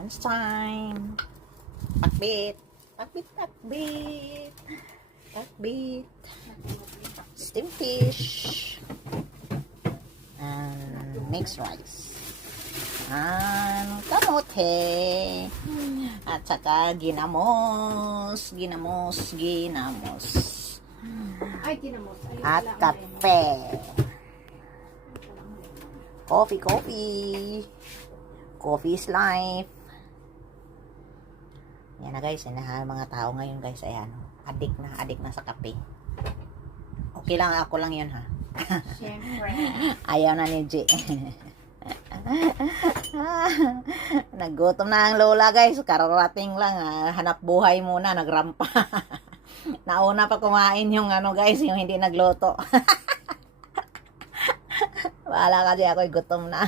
Lunchtime. Pakbit. Pakbit, pakbit. Pakbit. Steamed fish. And mixed rice. And kamote. At saka ginamos. Ginamos. Ginamos. Ay, ginamos. At kape. Coffee, coffee. Coffee is life. Yan na guys, yan na mga tao ngayon guys, ayan. Adik na sa kape. Okay lang, ako lang yun ha. Siyempre. Ayaw na ni G. Nagutom na ang lola guys, kararating lang ha. Hanap buhay muna, nagrampa. Nauna pa kumain yung ano guys, yung hindi nagluto. Wala kasi ako'y gutom na.